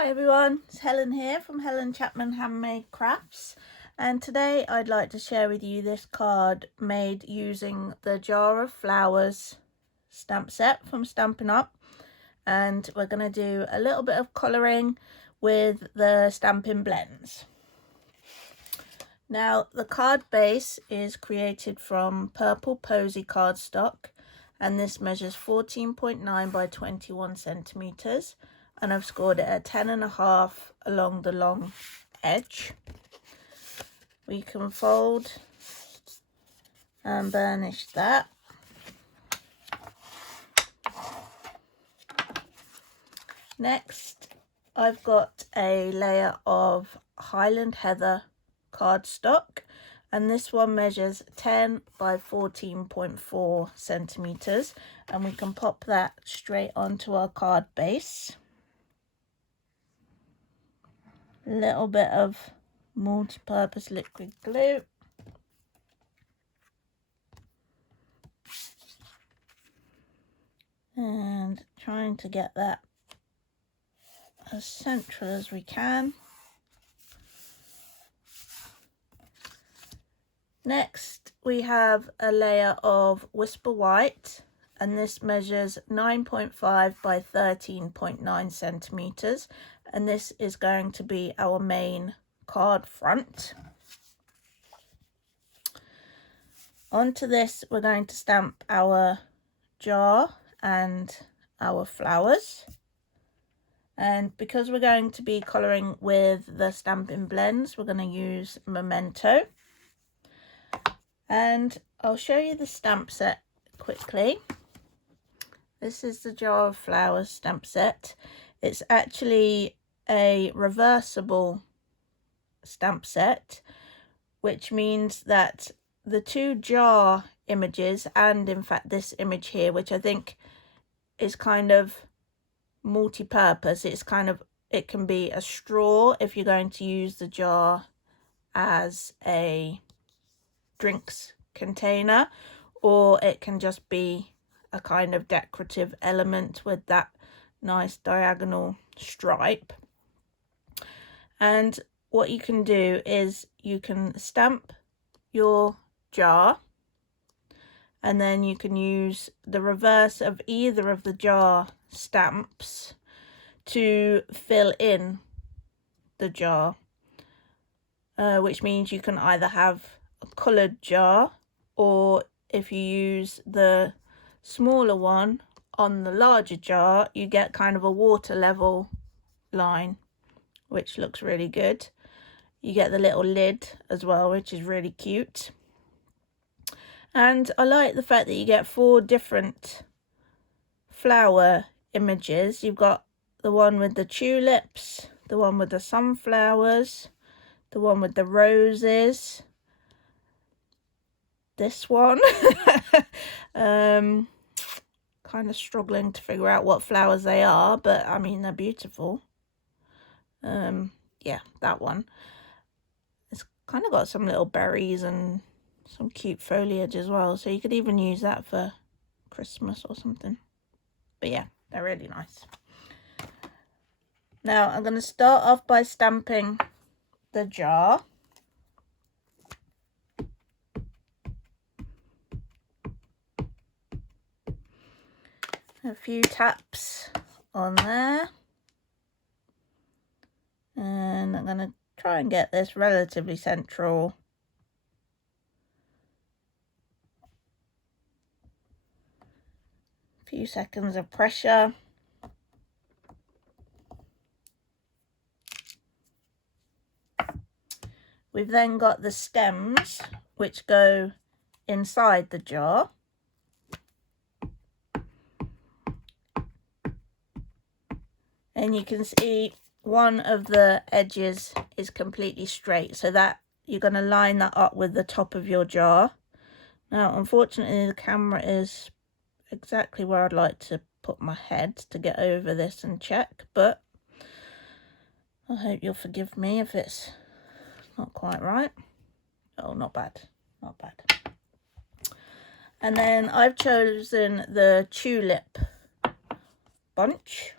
Hi everyone, it's Helen here from Helen Chapman Handmade Crafts, and today I'd like to share with you this card made using the Jar of Flowers stamp set from Stampin' Up, and we're going to do a little bit of colouring with the stamping blends. Now the card base is created from purple posy cardstock, and this measures 14.9 by 21 centimetres. And I've scored it at 10.5 along the long edge. We can fold and burnish that. Next, I've got a layer of Highland Heather cardstock, and this one measures 10 by 14.4 centimetres, and we can pop that straight onto our card base. A little bit of multi-purpose liquid glue. And trying to get that as central as we can. Next, we have a layer of Whisper White, and this measures 9.5 by 13.9 centimetres, and this is going to be our main card front. Onto this, we're going to stamp our jar and our flowers. And because we're going to be colouring with the stamping blends, we're going to use Memento. And I'll show you the stamp set quickly. This is the Jar of Flowers stamp set. It's actually a reversible stamp set, which means that the two jar images, and in fact this image here, which I think is kind of multi-purpose, it can be a straw if you're going to use the jar as a drinks container, or it can just be a kind of decorative element with that nice diagonal stripe. And what you can do is you can stamp your jar, and then you can use the reverse of either of the jar stamps to fill in the jar, which means you can either have a coloured jar, or if you use the smaller one on the larger jar, you get kind of a water level line, which looks really good. You get the little lid as well, which is really cute. And I like the fact that you get 4 different flower images. You've got the one with the tulips, the one with the sunflowers, the one with the roses, this one. Kind of struggling to figure out what flowers they are, but I mean, they're beautiful. Yeah, that one. It's kind of got some little berries and some cute foliage as well, so you could even use that for Christmas or something. But yeah, they're really nice. Now I'm going to start off by stamping the jar. A few taps on there, and I'm going to try and get this relatively central. A few seconds of pressure. We've then got the stems, which go inside the jar. And you can see one of the edges is completely straight, so that you're going to line that up with the top of your jar. Now, unfortunately, the camera is exactly where I'd like to put my head to get over this and check, but I hope you'll forgive me if it's not quite right. Oh, not bad, not bad. And then I've chosen the tulip bunch.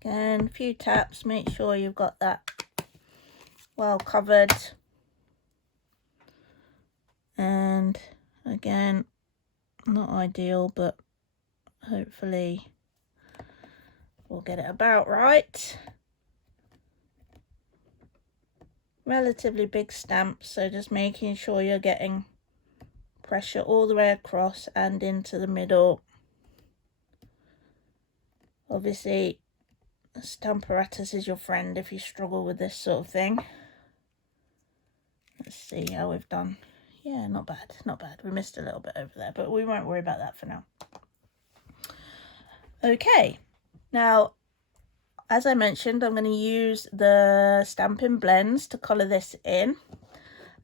Again, a few taps, make sure you've got that well covered. And again, not ideal, but hopefully we'll get it about right. Relatively big stamps, so just making sure you're getting pressure all the way across and into the middle. Obviously, Stamparatus is your friend if you struggle with this sort of thing. Let's see how we've done. Yeah, not bad, not bad. We missed a little bit over there, but we won't worry about that for now. Okay, now, as I mentioned, I'm going to use the Stampin' Blends to colour this in.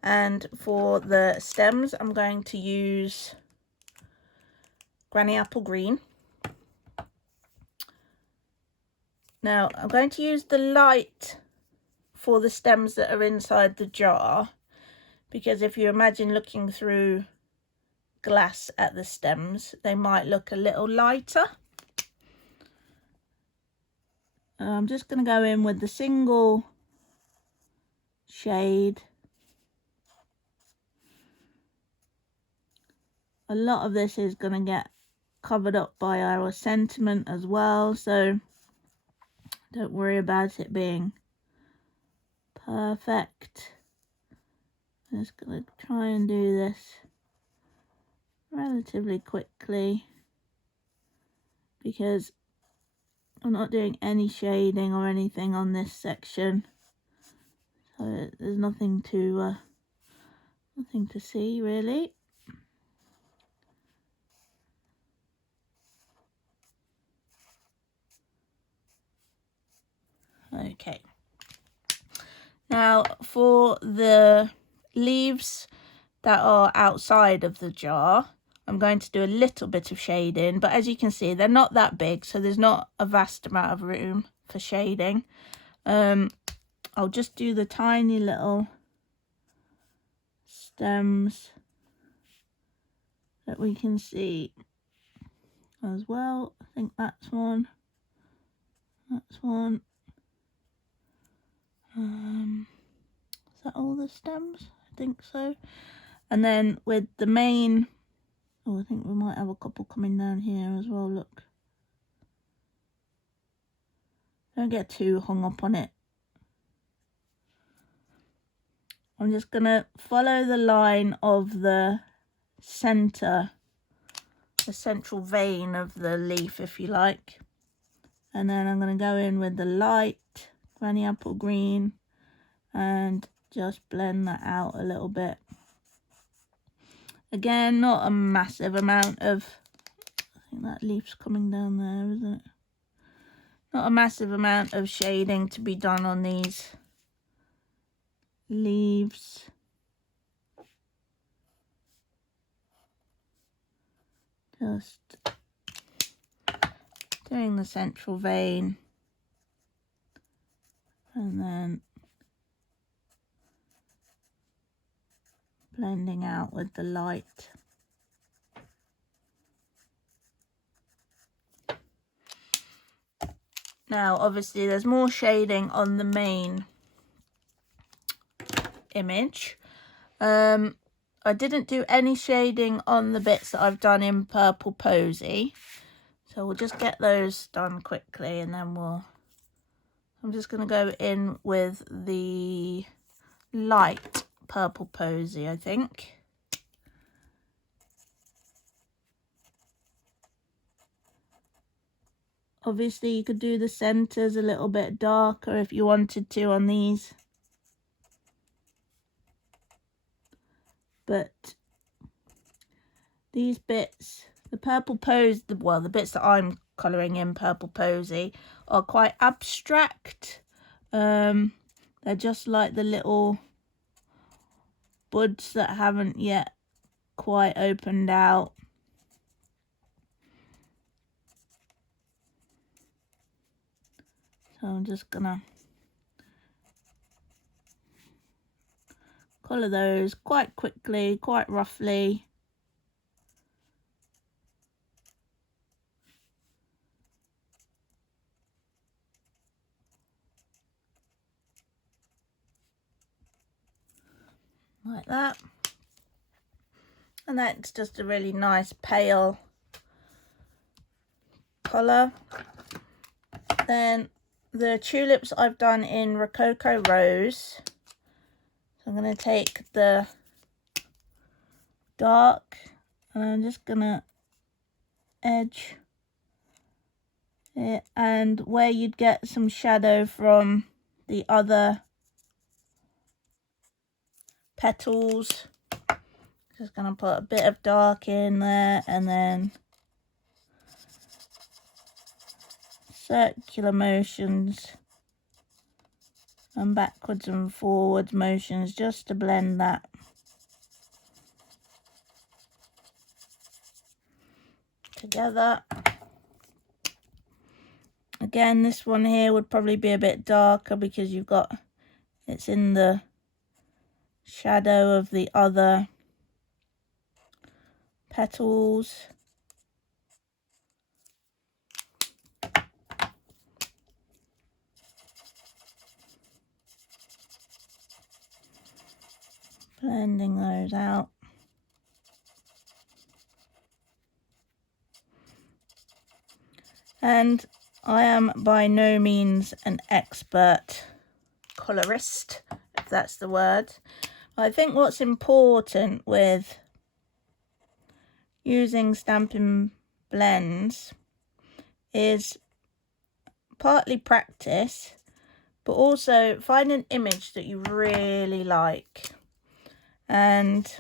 And for the stems, I'm going to use Granny Apple Green. Now, I'm going to use the light for the stems that are inside the jar, because if you imagine looking through glass at the stems, they might look a little lighter. I'm just going to go in with the single shade. A lot of this is going to get covered up by our sentiment as well, so don't worry about it being perfect. I'm just going to try and do this relatively quickly because I'm not doing any shading or anything on this section, so there's nothing to see really. Okay, now for the leaves that are outside of the jar, I'm going to do a little bit of shading, but as you can see, they're not that big, so there's not a vast amount of room for shading. I'll just do the tiny little stems that we can see as well. I think that's one. That's one. Is that all the stems? I think so. And then with the main, oh, I think we might have a couple coming down here as well, look. Don't get too hung up on it. I'm just going to follow the line of the centre, the central vein of the leaf, if you like. And then I'm going to go in with the light Granny Apple Green and just blend that out a little bit. Again, not a massive amount of, I think that leaf's coming down there, isn't it? Not a massive amount of shading to be done on these leaves. Just doing the central vein and then blending out with the light. Now obviously there's more shading on the main image. I didn't do any shading on the bits that I've done in Purple Posy, so we'll just get those done quickly and then I'm just going to go in with the light Purple Posy, I think. Obviously you could do the centres a little bit darker if you wanted to on these, but these bits, the Purple Posy, well, the bits that I'm colouring in Purple Posy are quite abstract. They're just like the little buds that haven't yet quite opened out. So I'm just gonna colour those quite quickly, quite roughly. like that. And that's just a really nice pale colour. Then the tulips I've done in Rococo Rose. So I'm going to take the dark and I'm just going to edge it, and where you'd get some shadow from the other petals, just going to put a bit of dark in there, and then circular motions and backwards and forwards motions just to blend that. Together. Again, this one here would probably be a bit darker because you've got, it's in the shadow of the other petals. Blending those out. And I am by no means an expert colorist, if that's the word. I think what's important with using Stampin' blends is partly practice, but also find an image that you really like, and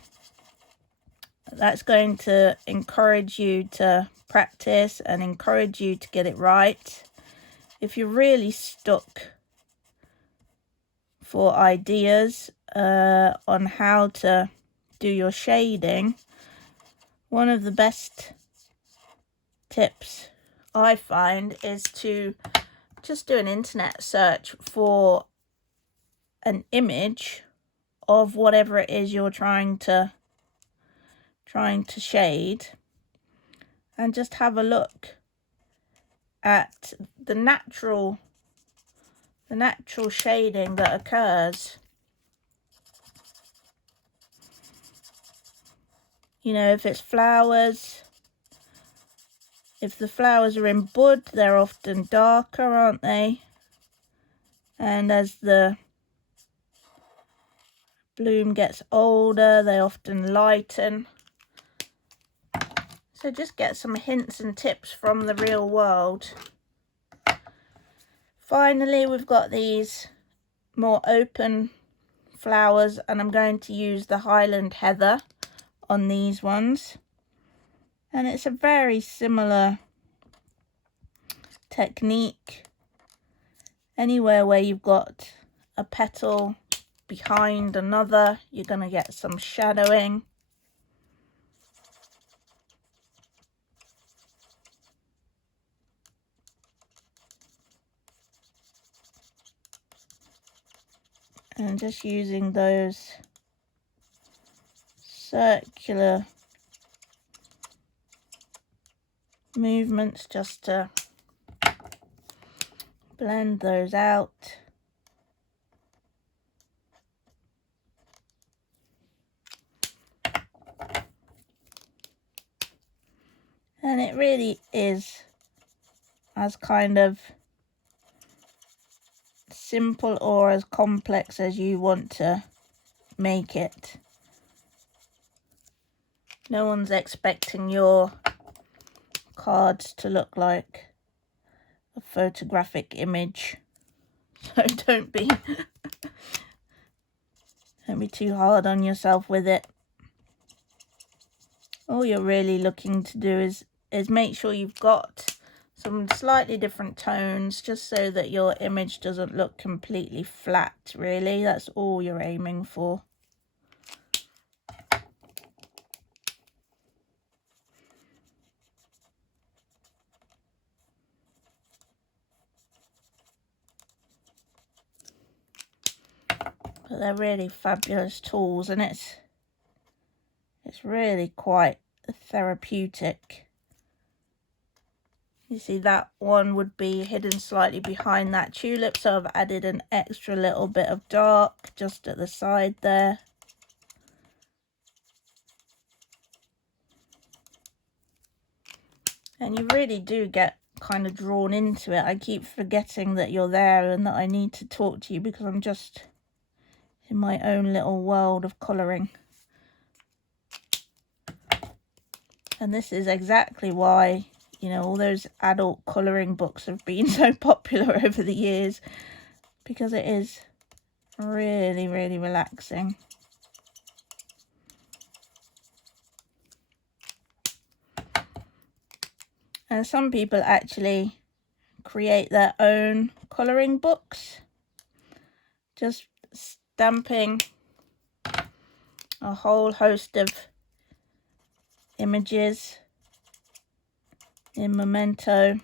that's going to encourage you to practice and encourage you to get it right. If you're really stuck for ideas on how to do your shading, one of the best tips I find is to just do an internet search for an image of whatever it is you're trying to shade, and just have a look at the natural shading that occurs. You know, if it's flowers, if the flowers are in bud, they're often darker, aren't they? And as the bloom gets older, they often lighten. So just get some hints and tips from the real world. Finally, we've got these more open flowers, and I'm going to use the Highland Heather on these ones. And it's a very similar technique. Anywhere where you've got a petal behind another, you're going to get some shadowing. And just using those circular movements just to blend those out. And it really is as kind of simple or as complex as you want to make it. No one's expecting your cards to look like a photographic image, so don't be too hard on yourself with it. All you're really looking to do is make sure you've got some slightly different tones, just so that your image doesn't look completely flat, really. That's all you're aiming for. But they're really fabulous tools, and it's really quite therapeutic. You see, that one would be hidden slightly behind that tulip, so I've added an extra little bit of dark just at the side there. And you really do get kind of drawn into it. I keep forgetting that you're there and that I need to talk to you because I'm just in my own little world of colouring. And this is exactly why, you know, all those adult colouring books have been so popular over the years, because it is really, really relaxing. And some people actually create their own colouring books, just stamping a whole host of images in memento,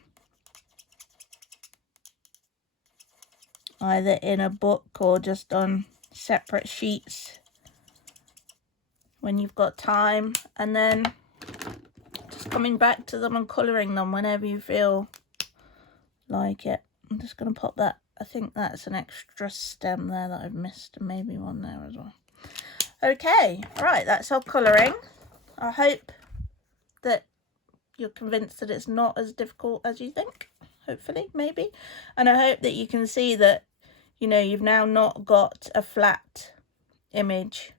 either in a book or just on separate sheets when you've got time, and then just coming back to them and colouring them whenever you feel like it. I'm just going to pop that, I think that's an extra stem there that I've missed, and maybe one there as well. Okay, right, that's our colouring. I hope that you're convinced that it's not as difficult as you think, hopefully, maybe. And I hope that you can see that, you know, you've now not got a flat image.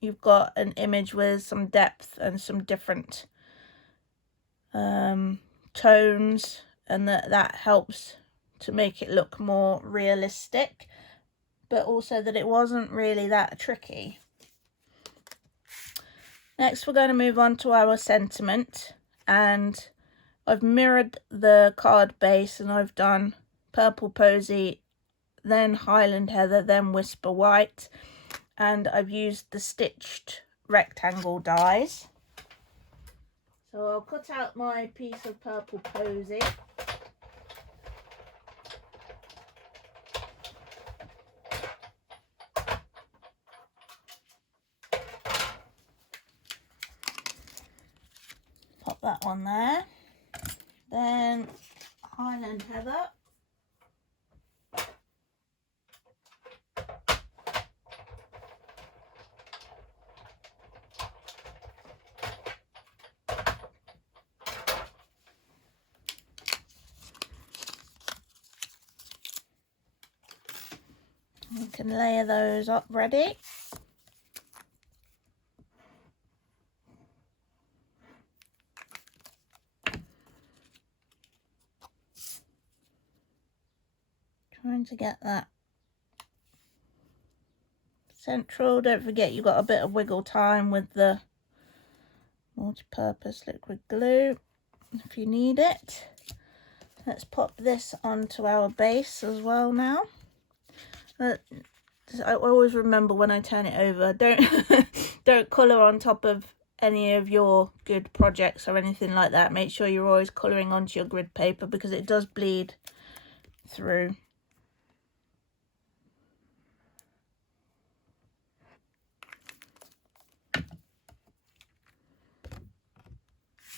You've got an image with some depth and some different tones, and that helps to make it look more realistic, but also that it wasn't really that tricky. Next, we're going to move on to our sentiment, and I've mirrored the card base, and I've done Purple Posy, then Highland Heather, then Whisper White, and I've used the stitched rectangle dies. So I'll cut out my piece of Purple Posy. Pop that on there. Then Highland Heather. You can layer those up ready. Trying to get that central. Don't forget you've got a bit of wiggle time with the multi-purpose liquid glue if you need it. Let's pop this onto our base as well now. I always remember when I turn it over, don't colour on top of any of your good projects or anything like that. Make sure you're always colouring onto your grid paper because it does bleed through.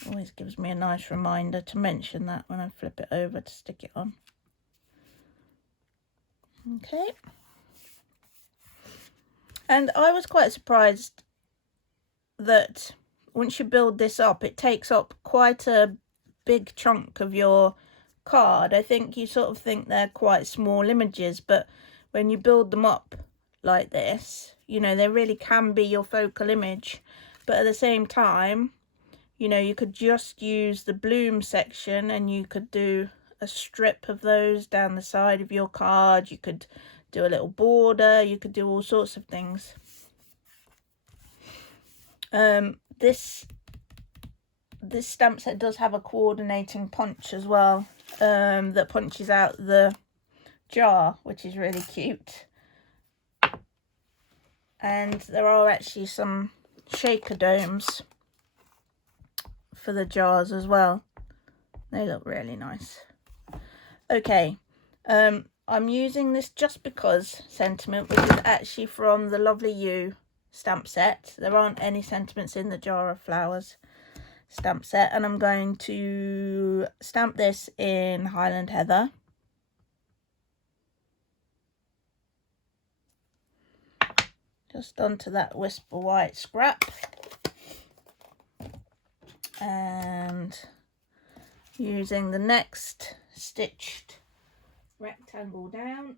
Always gives me a nice reminder to mention that when I flip it over to stick it on. Okay. And I was quite surprised that once you build this up, it takes up quite a big chunk of your card. I think you sort of think they're quite small images, but when you build them up like this, you know, they really can be your focal image. But at the same time, you know, you could just use the bloom section and you could do a strip of those down the side of your card. You could do a little border. You could do all sorts of things. This stamp set does have a coordinating punch as well, that punches out the jar, which is really cute. And there are actually some shaker domes for the jars as well. They look really nice. Okay, I'm using this Just Because sentiment, which is actually from the Lovely You stamp set. There aren't any sentiments in the Jar of Flowers stamp set, and I'm going to stamp this in Highland Heather. Just onto that Whisper White scrap. And using the next stitched rectangle down.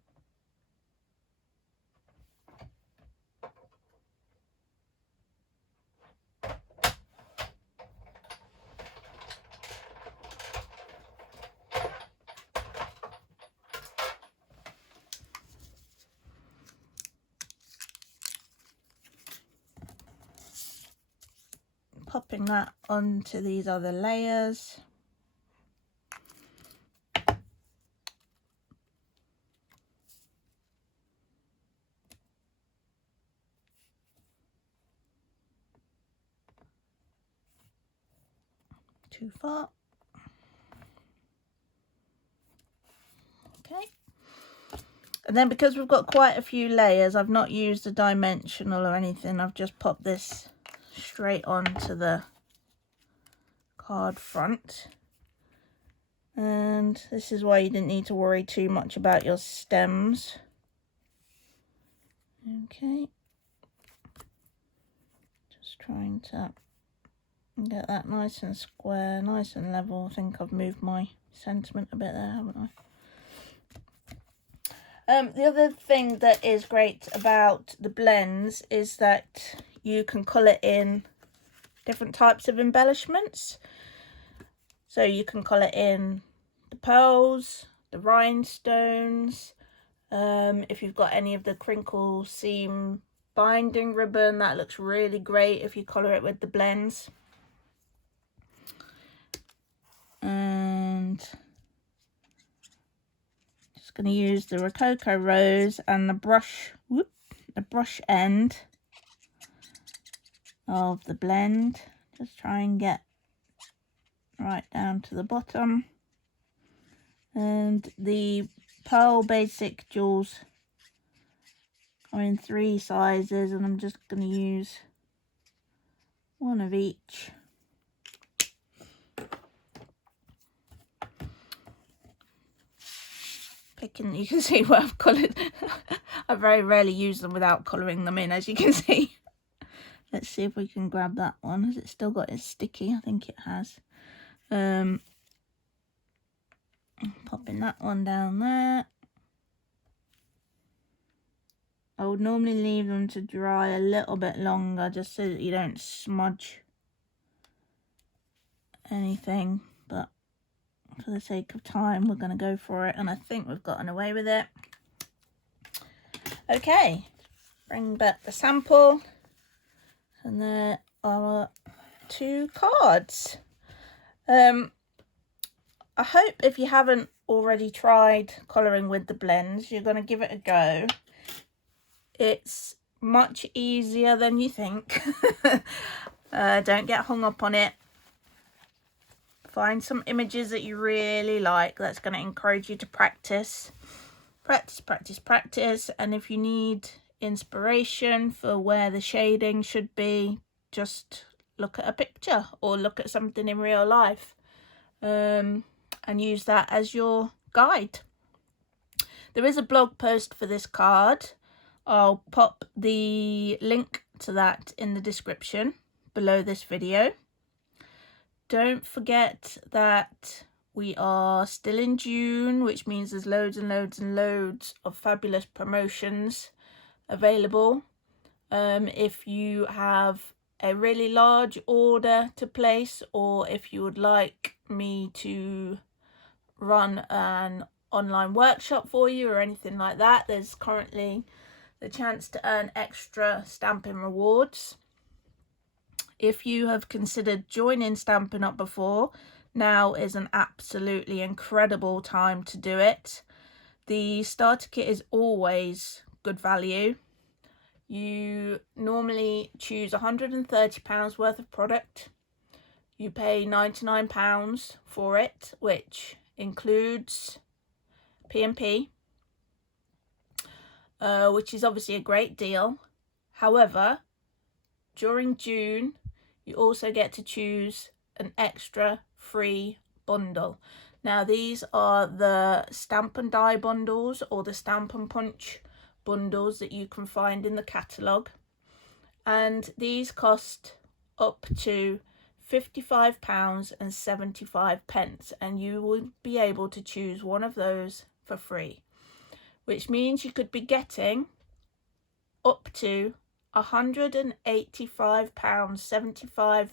Popping that onto these other layers. Too far. Okay. And then because we've got quite a few layers, I've not used a dimensional or anything. I've just popped this straight onto the card front. And this is why you didn't need to worry too much about your stems. Okay. Just trying to get that nice and square, nice and level. I think I've moved my sentiment a bit there, haven't I? The other thing that is great about the blends is that you can colour in different types of embellishments. So you can colour in the pearls, the rhinestones. If you've got any of the crinkle seam binding ribbon, that looks really great if you colour it with the blends. And just going to use the Rococo Rose and the brush end of the blend. Just try and get right down to the bottom. And the Pearl Basic jewels are in 3 sizes, and I'm just going to use one of each. Picking, you can see where I've coloured. I very rarely use them without colouring them in, as you can see. Let's see if we can grab that one. Has it still got it sticky? I think it has. Popping that one down there. I would normally leave them to dry a little bit longer just so that you don't smudge anything, but for the sake of time we're going to go for it, and I think we've gotten away with it. Okay, bring back the sample, and there are 2 cards. I hope if you haven't already tried colouring with the blends, you're going to give it a go. It's much easier than you think. Don't get hung up on it. Find some images that you really like. That's going to encourage you to practice. Practice, practice, practice. And if you need inspiration for where the shading should be, just look at a picture or look at something in real life. And use that as your guide. There is a blog post for this card. I'll pop the link to that in the description below this video. Don't forget that we are still in June, which means there's loads and loads and loads of fabulous promotions available. If you have a really large order to place, or if you would like me to run an online workshop for you or anything like that, there's currently the chance to earn extra Stampin' rewards. If you have considered joining Stampin' Up before, now is an absolutely incredible time to do it. The starter kit is always good value. You normally choose £130 worth of product. You pay £99 for it, which includes P&P, which is obviously a great deal. However, during June, you also get to choose an extra free bundle. Now, these are the Stamp and Die bundles, or the Stamp and Punch bundles that you can find in the catalogue. And these cost up to £55.75, and you will be able to choose one of those for free, which means you could be getting up to £185.75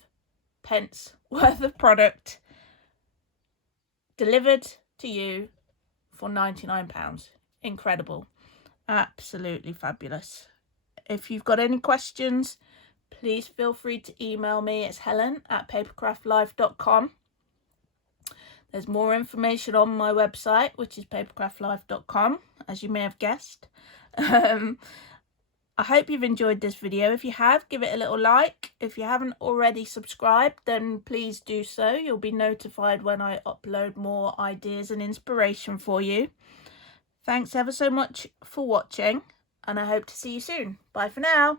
worth of product delivered to you for £99. Incredible. Absolutely fabulous. If you've got any questions, please feel free to email me. It's helen@papercraftlife.com. There's more information on my website, which is papercraftlife.com, as you may have guessed. I hope you've enjoyed this video. If you have, give it a little like. If you haven't already subscribed, then please do so. You'll be notified when I upload more ideas and inspiration for you. Thanks ever so much for watching, and I hope to see you soon. Bye for now.